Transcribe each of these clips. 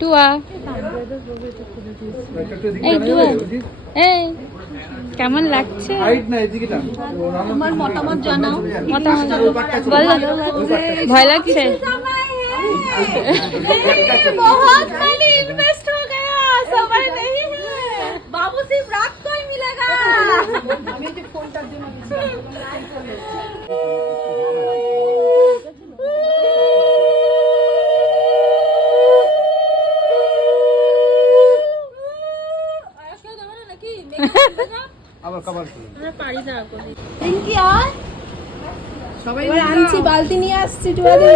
টুয়া এই টুয়া এই কেমন লাগছে? তোমার মতামত জানাও। মতামত বলো। ভয় লাগছে? बहुत मनी इन्वेस्ट हो गया, समय नहीं है, बाबू सिर्फ रात को ही मिलेगा। পিঙ্কি আর সবাই আনছি, বালতি নিয়ে আসছি টুয়াদি।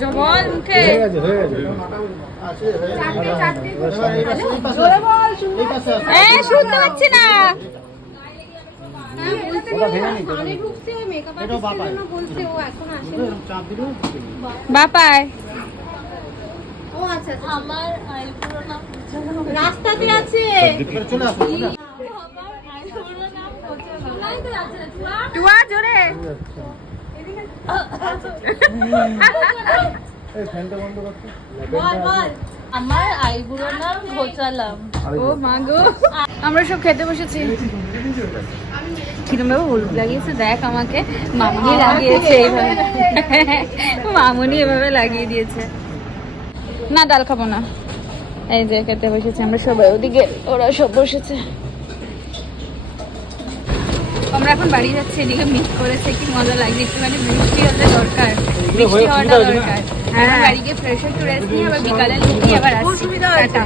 জবল মুখে শুনতে পাচ্ছি না। বাপায় রাস্তাতে আছে। টুয়া জোরে আমার আইবুড়ো নাম ঘোচালাম। ও মা গো, আমরা সব খেতে বসেছি। কিরম ভাবে হলুদ লাগিয়েছে দেখ আমাকে। মামুনি লাগিয়েছে এইভাবে, মামুনি এভাবে লাগিয়ে দিয়েছে। না ডাল খাবো না। এই যে খেতে বসেছি আমরা সবাই, ওদিকে ওরা সব বসেছে। আমরা এখন বাড়ি যাচ্ছি, এদিকে মিট করেছে, কি মজা লাগছে। একটুখানি বৃষ্টি হলে দরকার, বৃষ্টি হওয়াটা দরকার। হ্যাঁ, বাড়ি গিয়ে ফ্রেশ হয়ে রেস্ট নিয়ে আবার বিকালে লুকিয়ে আবার আসছি। টাটা।